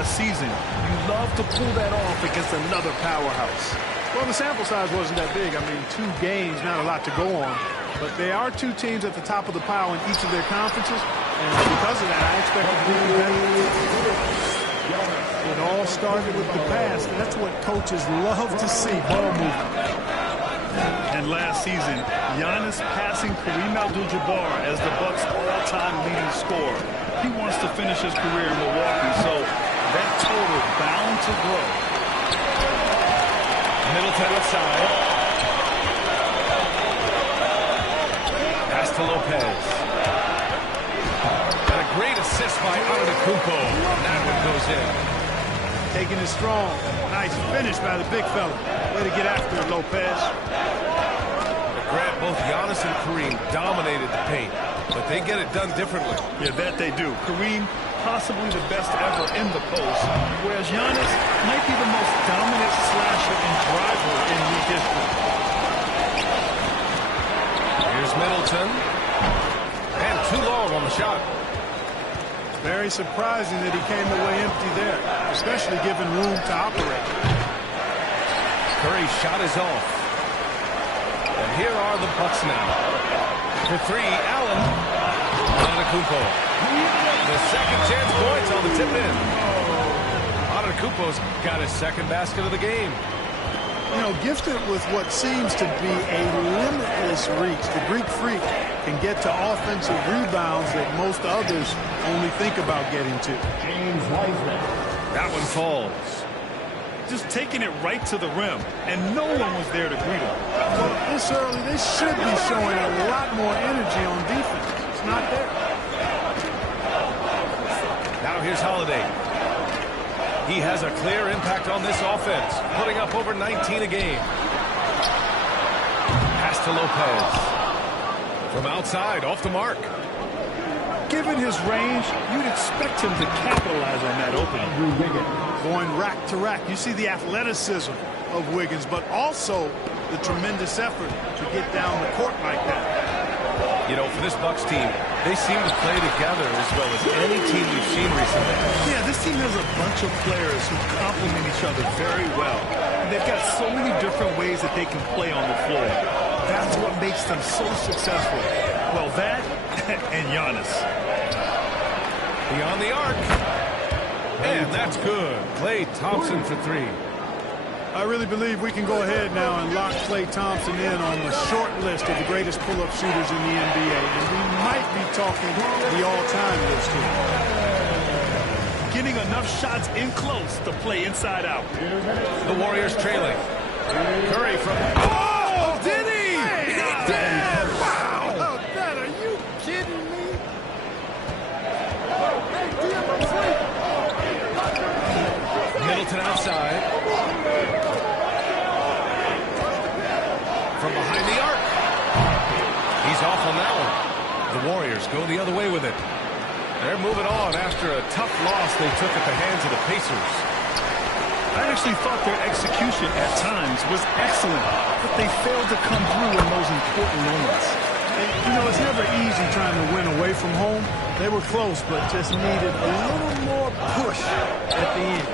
last season. You love to pull that off against another powerhouse. Well, the sample size wasn't that big. I mean, 2 games, not a lot to go on. But there are 2 teams at the top of the pile in each of their conferences. And because of that, I expect it to be better. It all started with the pass. And that's what coaches love to see, ball movement. And last season, Giannis passing Kareem Abdul-Jabbar as the Bucks' all-time leading scorer. He wants to finish his career in Milwaukee, so that total bound to grow. Middleton outside. Pass to Lopez. And a great assist by Antetokounmpo. And that one goes in. Taking it strong. Nice finish by the big fella. Way to get after it, Lopez. Grant, both Giannis and Kareem dominated the paint, but they get it done differently. Yeah, that they do. Kareem, possibly the best ever in the post, whereas Giannis might be the most dominant slasher and driver in league history. Here's Middleton. And too long on the shot. Very surprising that he came away empty there, especially given room to operate. Curry's shot is off. And here are the Bucks now. For 3, Allen. Antetokounmpo. The second chance points on the tip in. Antetokounmpo's got his second basket of the game. You know, gifted with what seems to be a limitless reach. The Greek Freak can get to offensive rebounds that most others only think about getting to. James Wiseman. That one falls. Just taking it right to the rim, and no one was there to greet him. Well, this early, they should be showing a lot more energy on defense. It's not there. Now here's Holiday. He has a clear impact on this offense, putting up over 19 a game. Pass to Lopez. From outside, off the mark. Given his range, you'd expect him to capitalize on that opening. Going rack to rack. You see the athleticism of Wiggins, but also the tremendous effort to get down the court like that. You know, for this Bucks team, they seem to play together as well as any team we've seen recently. Yeah, this team has a bunch of players who complement each other very well. And they've got so many different ways that they can play on the floor. That's what makes them so successful. Well, that and Giannis. Beyond the arc. And that's good. Klay Thompson for 3. I really believe we can go ahead now and lock Klay Thompson in on the short list of the greatest pull-up shooters in the NBA. And we might be talking the all-time list here. Getting enough shots in close to play inside out. The Warriors trailing. Curry from... Oh, did he? He did! Wow! Oh, that, are you kidding me? Middleton outside. From behind the arc. He's off on that one. The Warriors go the other way with it. They're moving on after a tough loss they took at the hands of the Pacers. I actually thought their execution at times was excellent, but they failed to come through in those important moments. And, you know, it's never easy trying to win away from home. They were close, but just needed a little more push at the end.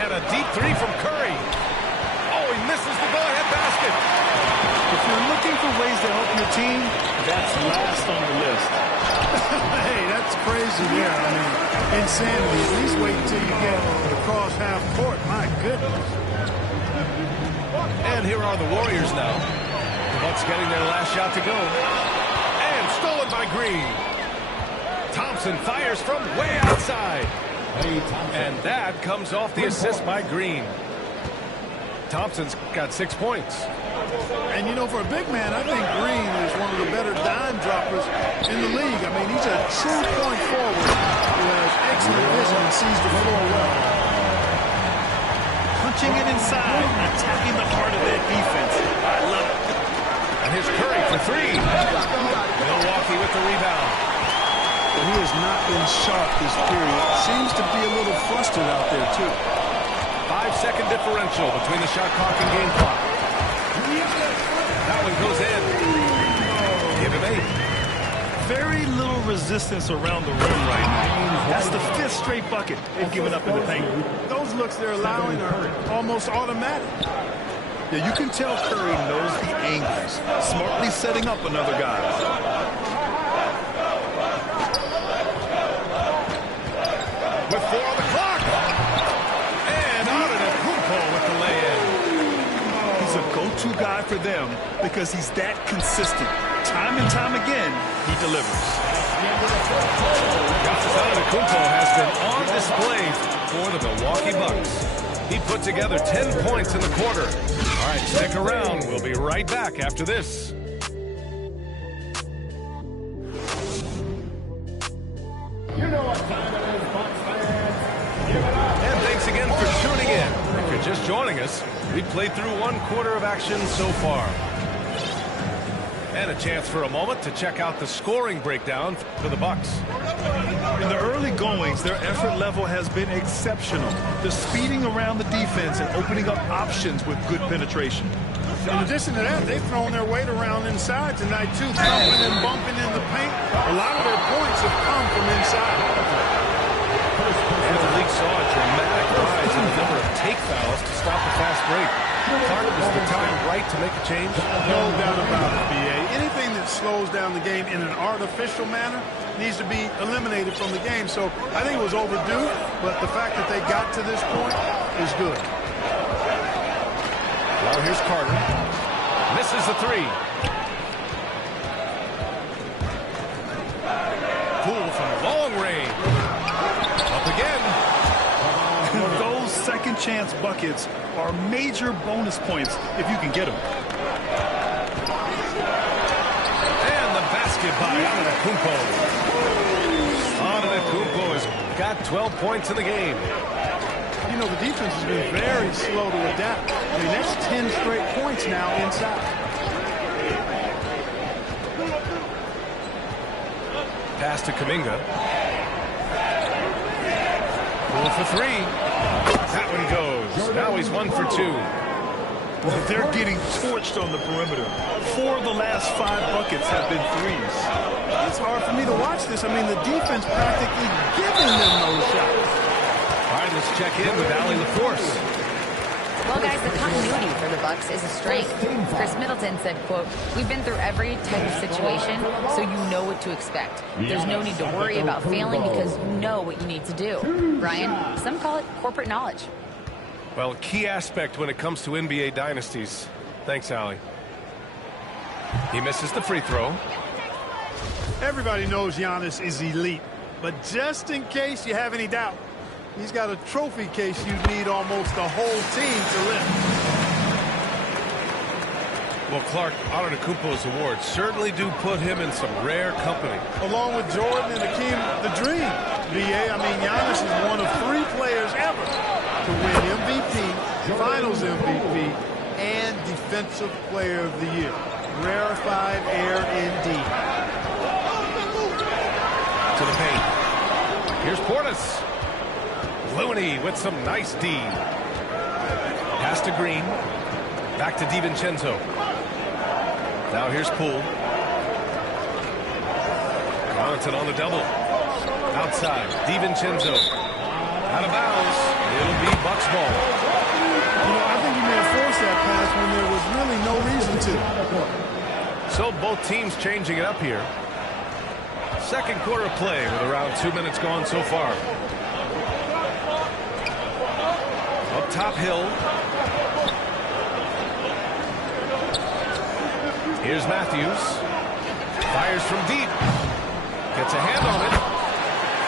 And a deep 3 from Curry. Oh, he misses the go-ahead basket. If you're looking for ways to help your team, that's last on the list. Hey, that's crazy there. I mean, insanity. At least wait until you get across half court. My goodness. And here are the Warriors now. The Bucks getting their last shot to go. And stolen by Green. Thompson fires from way outside. And that comes off the assist by Green. Thompson's got 6 points. And, you know, for a big man, I think Green is one of the better dime droppers in the league. I mean, he's a true point forward who has excellent vision and sees the floor well. Punching it inside, attacking the heart of their defense. I love it. And here's Curry for 3. Milwaukee with the rebound. But he has not been sharp this period. Seems to be a little flustered out there, too. 5-second differential between the shot clock and game clock. That one goes in. Give him 8. very little resistance around the rim right now. That's the 5th straight bucket they've given up in the paint. Those looks they're allowing are almost automatic. Yeah, you can tell Curry knows the angles, smartly setting up another guy. With 4 on the clock. And Antetokounmpo with the lay-in. He's a go-to guy for them because he's that consistent. Time and time again, he delivers. Giannis Antetokounmpo has been on display for the Milwaukee Bucks. He put together 10 points in the quarter. All right, stick around. We'll be right back after this. You know what time it is, Bucks fans. Give it up. And thanks again for tuning in. If you're just joining us, we played through 1 quarter of action so far. And a chance for a moment to check out the scoring breakdown for the Bucks. In the early goings, their effort level has been exceptional. They're speeding around the defense and opening up options with good penetration. In addition to that, they've thrown their weight around inside tonight, too, thumping and bumping in the paint. A lot of their points have come from inside. And the league saw a dramatic rise in the number of take fouls to stop the fast break. Clark, was the time right to make a change? No doubt about it, B.A. Anything that slows down the game in an artificial manner needs to be eliminated from the game. So I think it was overdue, but the fact that they got to this point is good. Well, here's Carter. Misses the 3. Poole from long range. Up again. Those second chance buckets are major bonus points if you can get them. And the basket by Antetokounmpo. Antetokounmpo has got 12 points in the game. You know, the defense has been very slow to adapt. I mean, that's 10 straight points now inside. Pass to Kuminga. Poole for 3. That one goes. Now he's 1 for 2. Well, they're getting torched on the perimeter. 4 of the last 5 buckets have been threes. It's hard for me to watch this. I mean, the defense practically giving them those shots. All right, let's check in with Allie LaForce. Well, guys, the continuity for the Bucks is a strength. Chris Middleton said, quote, "We've been through every type of situation, so you know what to expect. There's no need to worry about failing because you know what you need to do." Brian, some call it corporate knowledge. Well, key aspect when it comes to NBA dynasties. Thanks, Allie. He misses the free throw. Everybody knows Giannis is elite, but just in case you have any doubt, he's got a trophy case you need almost the whole team to lift. Well, Clark, Antetokounmpo's awards certainly do put him in some rare company. Along with Jordan and Hakeem, the dream. VA, I mean, Giannis is one of 3 players ever to win MVP, Finals MVP, and Defensive Player of the Year. Rarefied air indeed. To the paint. Here's Portis. Looney with some nice D. Pass to Green. Back to DiVincenzo. Now here's Poole. Connaughton on the double. Outside. DiVincenzo. Out of bounds. It'll be Bucks ball. You know, I think he may have forced that pass when there was really no reason to. So both teams changing it up here. Second quarter play with around 2 minutes gone so far. Up top, Hill. Here's Matthews. Fires from deep. Gets a hand on it.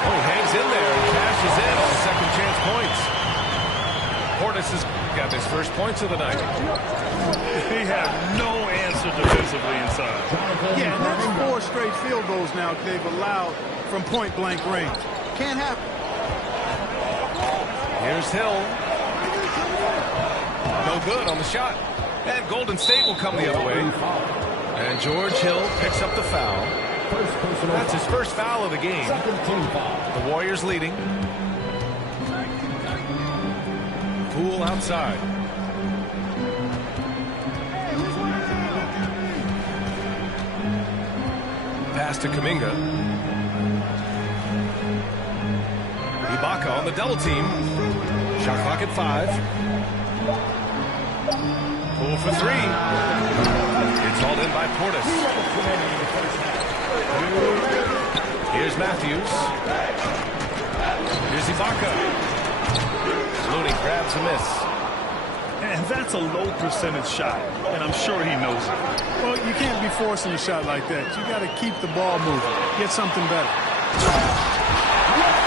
Oh, he hangs in there and cashes in on second chance points. Portis has got his first points of the night. They have no answer defensively inside. Yeah, and that's 4 straight field goals now they've allowed from point-blank range. Can't happen. Here's Hill. No good on the shot. And Golden State will come the other way. And George Hill picks up the foul. That's his first foul of the game. The Warriors leading. Poole outside. pass to Kuminga. Ibaka on the double team. Shot clock at 5. Pull for 3. It's hauled in by Portis. Here's Matthews. Here's Ibaka. Looney grabs a miss. And that's a low percentage shot, and I'm sure he knows it. Well, you can't be forcing a shot like that. You got to keep the ball moving. Get something better.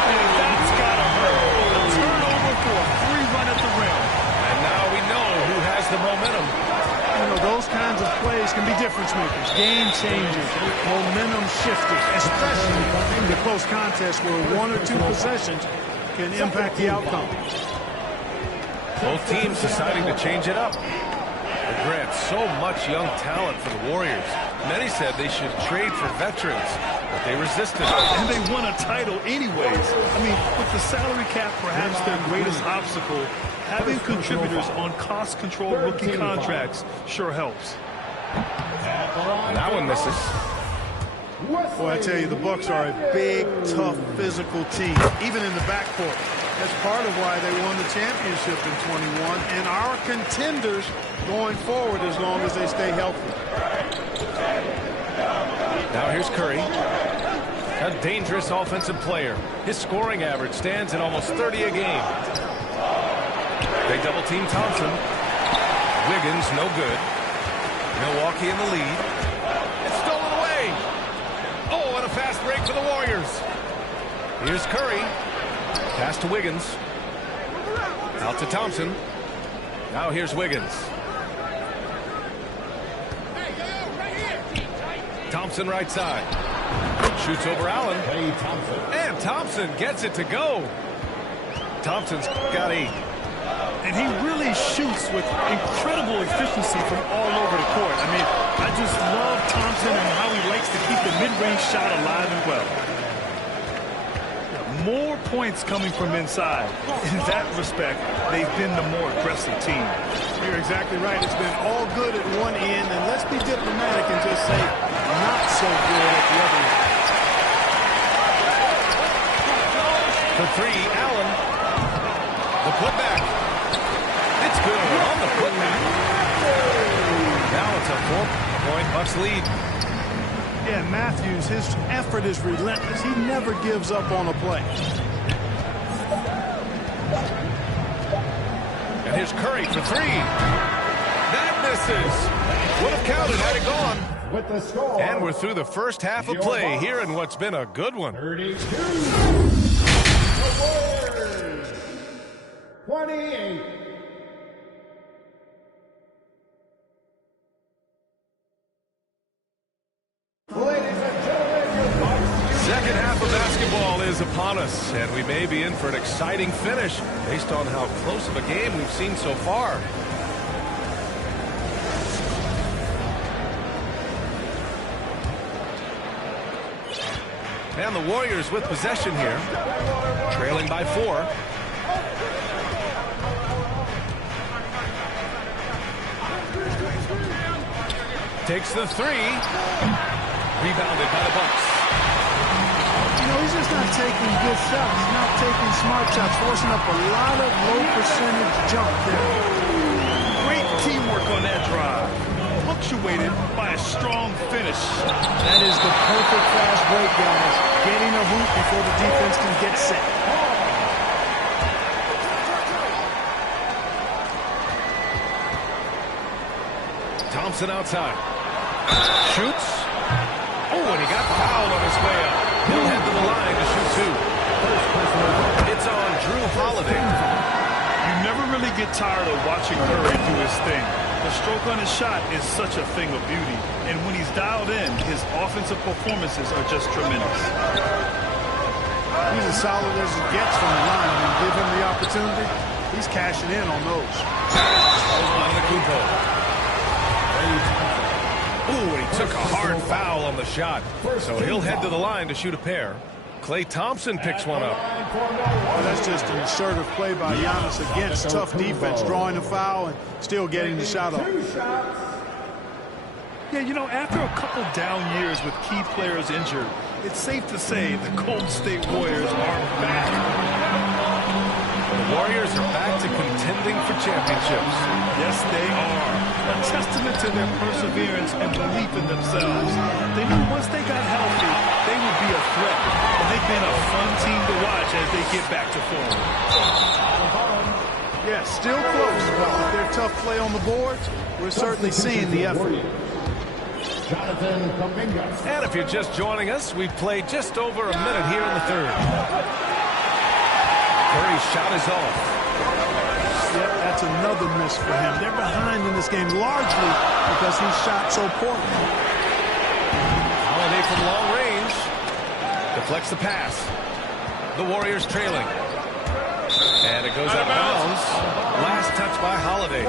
And that's got to hurt. A turnover for a free run at the rim. And now we know who has the momentum. You know, those kinds of plays can be difference makers, game changers, momentum shifters, especially in the close contest where 1 or 2 possessions can impact the outcome. Both teams deciding to change it up. Grant, so much young talent for the Warriors. Many said they should trade for veterans, but they resisted. And they won a title anyways. I mean, with the salary cap perhaps their greatest obstacle, having contributors on cost-controlled rookie contracts sure helps. That one misses. Boy, I tell you, the Bucks are a big, tough, physical team, even in the backcourt. That's part of why they won the championship in 21 and are contenders going forward as long as they stay healthy. Now here's Curry. A dangerous offensive player. His scoring average stands at almost 30 a game. They double team Thompson. Wiggins no good. Milwaukee in the lead. It's stolen away. Oh, and a fast break for the Warriors. Here's Curry. Pass to Wiggins. Out to Thompson. Now here's Wiggins. Thompson right side. Shoots over Allen. And Thompson gets it to go. Thompson's got 8. And he really shoots with incredible efficiency from all over the court. I mean, I just love Thompson and how he likes to keep the mid-range shot alive and well. More points coming from inside. In that respect, they've been the more aggressive team. You're exactly right. It's been all good at one end, and let's be diplomatic and just say not so good at the other end. For 3, Allen. The putback. It's good on the putback. Now it's a 4-point Bucks lead. Yeah, Matthews, his effort is relentless. He never gives up on a play. And here's Curry for 3. That misses. Would have counted had it gone. With the score. And we're through the first half of play here in what's been a good one. 32. The Warriors. 28. Second half of basketball is upon us, and we may be in for an exciting finish based on how close of a game we've seen so far. And the Warriors with possession here, trailing by 4. Takes the 3. Rebounded by the Bucks. You know, he's just not taking good shots. He's not taking smart shots, forcing up a lot of low percentage jump there. Great teamwork on that drive. Punctuated by a strong finish. That is the perfect fast break, guys. Getting a hoop before the defense can get set. Thompson outside. Shoots. Oh, and he got fouled on his way up. He'll head to the line to shoot 2. It's on Drew Holiday. You never really get tired of watching Curry do his thing. The stroke on his shot is such a thing of beauty. And when he's dialed in, his offensive performances are just tremendous. He's as solid as it gets from the line. When you give him the opportunity, he's cashing in on those. Ooh, he took a hard foul on the shot. So he'll head to the line to shoot a pair. Klay Thompson picks one up. Well, that's just an assertive play by Giannis against tough defense, drawing a foul and still getting the shot off. Yeah, you know, after a couple down years with key players injured, it's safe to say the Golden State Warriors are back. The Warriors are back to contending for championships. Yes, they are. A testament to their perseverance and belief in themselves. They knew once they got healthy, they would be a threat. And they've been a fun team to watch as they get back to form. Yeah, still close. With their tough play on the boards, we're certainly seeing the effort. Jonathan Kuminga. And if you're just joining us, we've played just over a minute here in the third. Curry's shot is off. Yep, that's another miss for him. They're behind in this game largely because he shot so poorly. Holiday from long range. Deflects the pass. The Warriors trailing. And it goes out of bounds. Last touch by Holiday.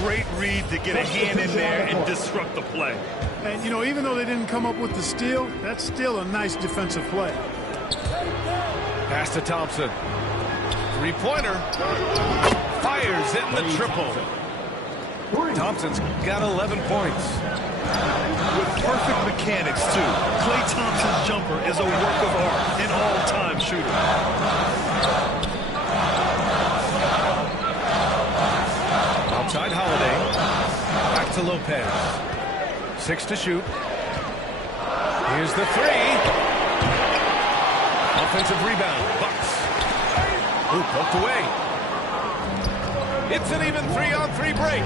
Great read to get a hand in there and disrupt the play. And, you know, even though they didn't come up with the steal, that's still a nice defensive play. Pass to Thompson. Three-pointer. Fires in the triple. Thompson's got 11 points. With perfect mechanics, too. Klay Thompson's jumper is a work of art, an all-time shooter. Outside Holiday. Back to Lopez. 6 to shoot. Here's the three. Offensive rebound. Bucks. Ooh, poked away. It's an even 3-on-3 break.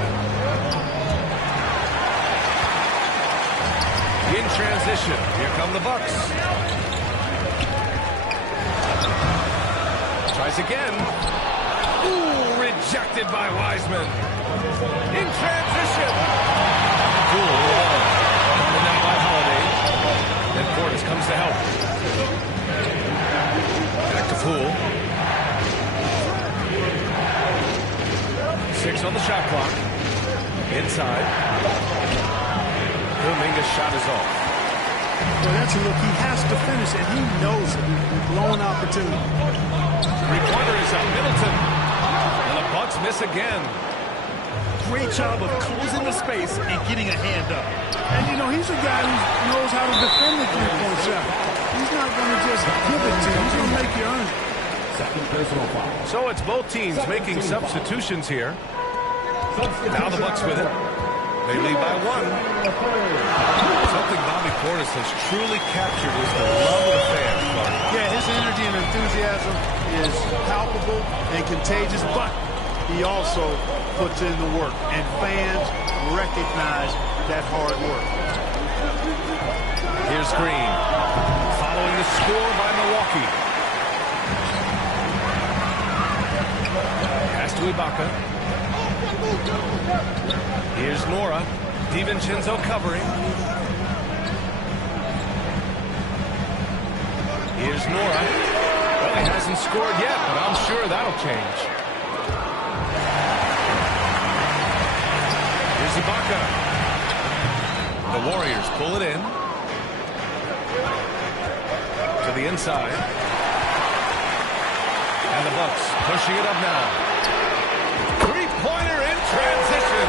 In transition. Here come the Bucks. Tries again. Ooh, rejected by Wiseman. In transition. Cool. Coming down by Holiday. Then Portis comes to help. Back to Poole. 6 on the shot clock. Inside. Kuminga's shot is off. Well, that's a look. He has to finish, and he knows it. Blown opportunity. Three-pointer is up. Middleton. And the Bucks miss again. Great job of closing the space and getting a hand up. And, you know, he's a guy who knows how to defend the three-point shot. He's not going to just give it to you. He's going to make you earn it. Second personal foul. So it's both teams making substitutions here. Now the Bucks with it. They lead by 1. Something Bobby Portis has truly captured is the love of the fans, Clark. Yeah, his energy and enthusiasm is palpable and contagious, but he also puts in the work, and fans recognize that hard work. Here's Green. Following the score by Milwaukee. Pass to Ibaka. Here's Nora. DiVincenzo covering. Here's Nora. Well, he hasn't scored yet, but I'm sure that'll change. Here's Ibaka. The Warriors pull it in. To the inside. And the Bucks pushing it up now. Three-pointer in transition.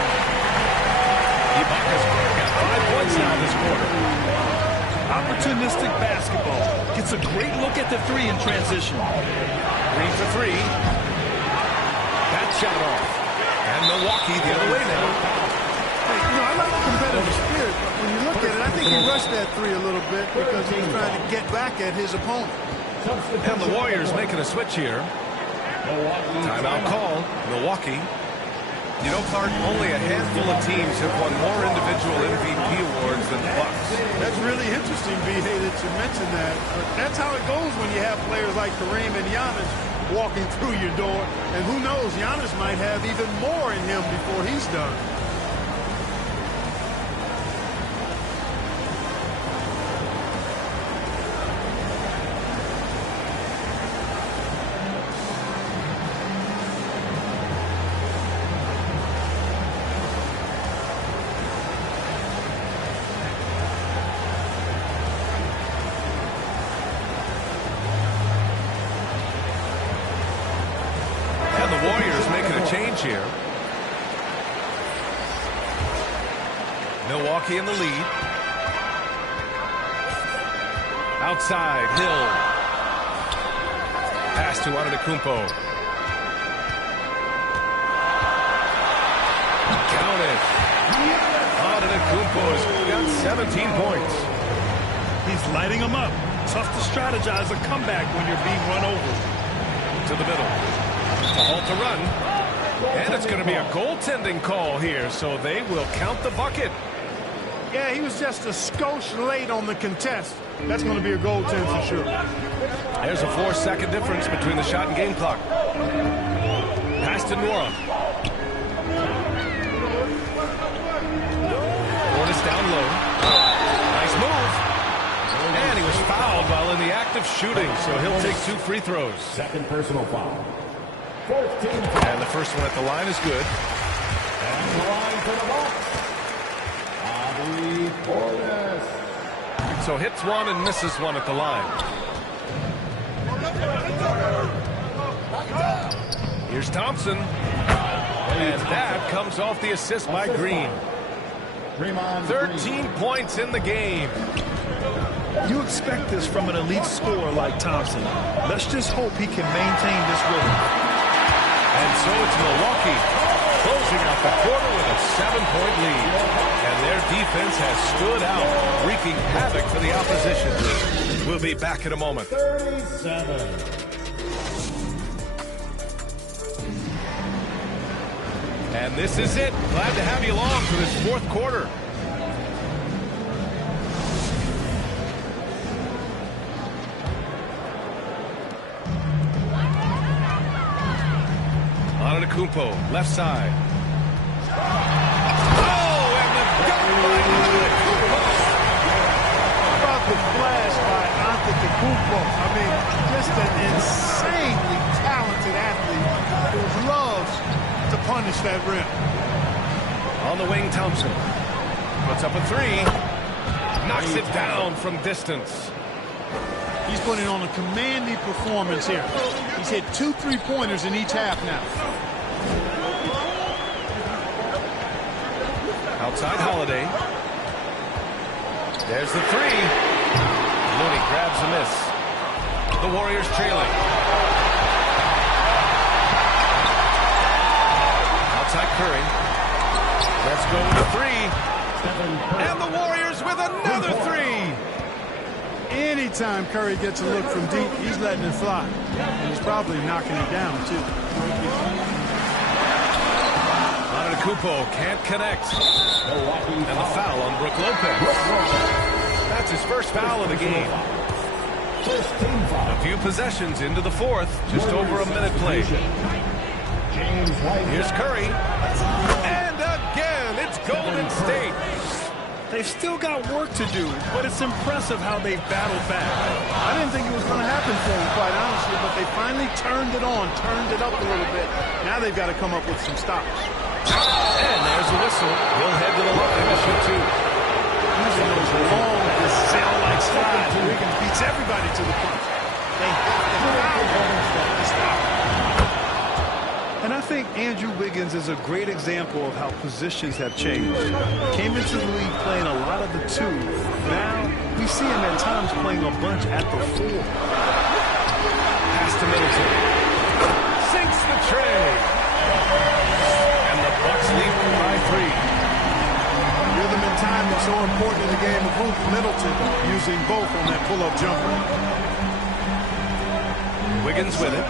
Ibaka's got 5 points now this quarter. Opportunistic basketball. Gets a great look at the three in transition. Green for 3. That shot off. And Milwaukee the other way now. Hey, you know, I like the competitive spirit, but when you look at it, I think he rushed that three a little bit because he was trying to get back at his opponent. And the Warriors making a switch here. Timeout call. Milwaukee. You know, Clark, only a handful of teams have won more individual MVP awards than the Bucks. That's really interesting, B.A., that you mentioned that. But that's how it goes when you have players like Kareem and Giannis walking through your door. And who knows, Giannis might have even more in him before he's done. Warriors making a change here. Milwaukee in the lead. Outside, Hill. Pass to Antetokounmpo. Count it. Antetokounmpo's got 17 points. He's lighting them up. Tough to strategize a comeback when you're being run over. To the middle. To halt the run. And it's going to be a goaltending call here, so they will count the bucket. Yeah, he was just a skosh late on the contest. That's going to be a goaltend for sure. There's a 4-second difference between the shot and game clock. Pass to Nora. Portis down low. Nice move. And he was fouled while in the act of shooting, so he'll take 2 free throws. Second personal foul. And the first one at the line is good. And the line for the box. Bobby Portis. So hits one and misses one at the line. Here's Thompson. And that comes off the assist by Green. 13 points in the game. You expect this from an elite scorer like Thompson. Let's just hope he can maintain this rhythm. And so it's Milwaukee closing out the quarter with a 7-point lead. And their defense has stood out, wreaking havoc for the opposition. We'll be back in a moment. 37. And this is it. Glad to have you along for this fourth quarter. Antetokounmpo, left side. Oh, and the dunk by Antetokounmpo. How about the flash by Antetokounmpo? I mean, just an insanely talented athlete who loves to punish that rim. On the wing, Thompson. Puts up a 3. Knocks it down from distance. He's putting on a commanding performance here. He's hit 2 3-pointers in each half now. Outside Holiday. There's the 3. Looney grabs a miss. The Warriors trailing. Outside Curry. Let's go with a 3. And the Warriors with another 3. Anytime Curry gets a look from deep, he's letting it fly. And he's probably knocking it down, too. Antetokounmpo can't connect. And the foul on Brook Lopez. That's his first foul of the game. A few possessions into the fourth. Just over a minute played. Here's Curry. And again, it's Golden State. They've still got work to do, but it's impressive how they've battled back. I didn't think it was going to happen for them, quite honestly, but they finally turned it on, turned it up a little bit. Now they've got to come up with some stops. And there's a whistle. He'll head to the line to shoot 2. Using those long, gazelle-like slides, Wiggins beats everybody to the punch. They have to stop. And I think Andrew Wiggins is a great example of how positions have changed. Came into the league playing a lot of the 2. Now, we see him at times playing a bunch at the 4. Pass to Middleton. Sinks the tray. And the Bucks lead by 3. Rhythm and timing so important in the game of hoop. Middleton using both on that pull-up jumper. Wiggins with it.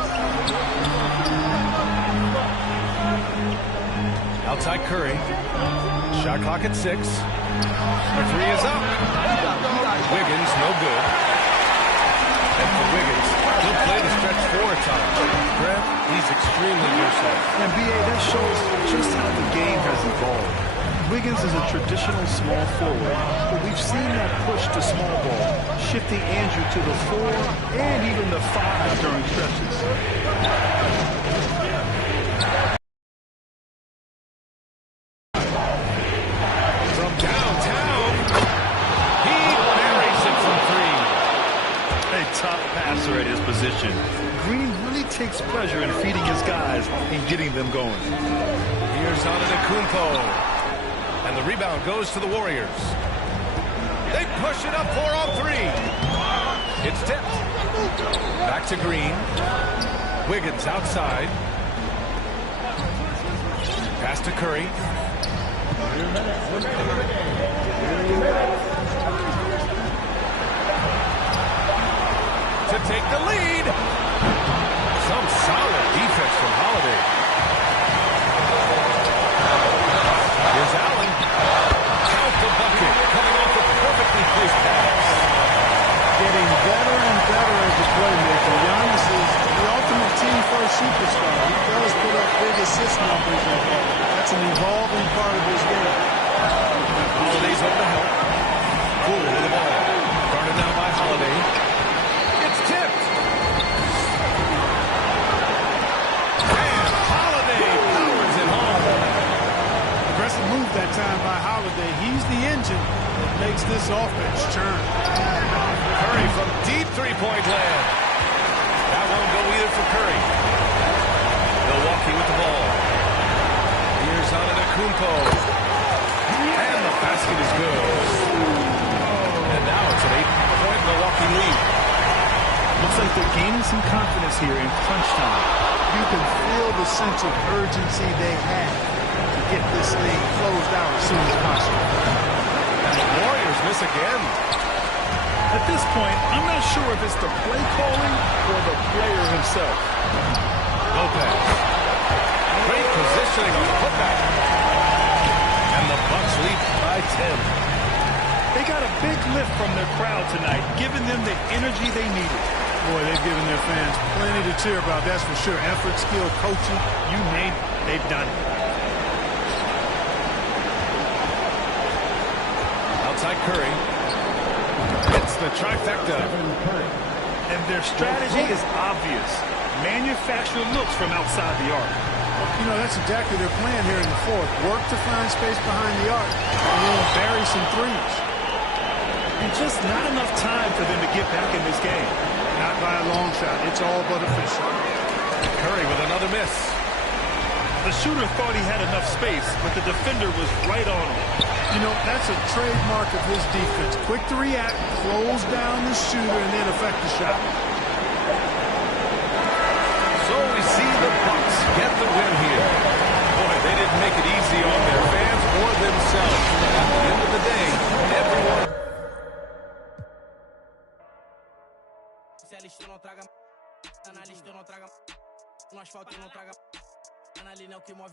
Outside Curry. Shot clock at 6. The 3 is up. Wiggins, no good. And for Wiggins, he'll play the stretch 4 times. Brett, he's extremely versatile. And B.A., that shows just how the game has evolved. Wiggins is a traditional small forward, but we've seen that push to small ball, shifting Andrew to the 4 and even the 5 during stretches. At his position. Green really takes pleasure in feeding his guys and getting them going. Here's Antetokounmpo. And the rebound goes to the Warriors. They push it up 4-on-3. It's tipped. Back to Green. Wiggins outside. Pass to Curry. To take the lead. Some solid defense from Holiday. Here's Allen. Count the bucket. Coming off a perfectly placed pass. Getting better and better as a playmaker. Giannis is the ultimate team-first superstar. He does put up big assist numbers, and that's an evolving part of his game. Holiday's over to help. Poole with the ball. Guarded now by Holiday. It's tipped. And Holiday powers it home. Aggressive move that time by Holiday. He's the engine that makes this offense churn. Curry from deep three-point land. That won't go either for Curry. Milwaukee with the ball. Here's Antetokounmpo. And the basket is good. And now it's an 8-point Milwaukee lead. Looks like they're gaining some confidence here in crunch time. You can feel the sense of urgency they have to get this thing closed out as soon as possible. And the Warriors miss again. At this point, I'm not sure if it's the play calling or the player himself. Lopez. Great positioning on the putback. And the Bucks lead by 10. They got a big lift from their crowd tonight, giving them the energy they needed. Boy, they've given their fans plenty to cheer about, that's for sure. Effort, skill, coaching, you name it, they've done it. Outside Curry. It's the trifecta. And their strategy is obvious. Manufacture looks from outside the arc. You know, that's exactly their plan here in the fourth. Work to find space behind the arc and then bury some threes. And just not enough time for them to get back in this game. Not by a long shot. It's all but official. Curry with another miss. The shooter thought he had enough space, but the defender was right on him. You know, that's a trademark of his defense. Quick to react, close down the shooter, and then affect the shot. So we see the Bucks get the win here. Boy, they didn't make it easy on their fans or themselves. At the end of the day, everyone...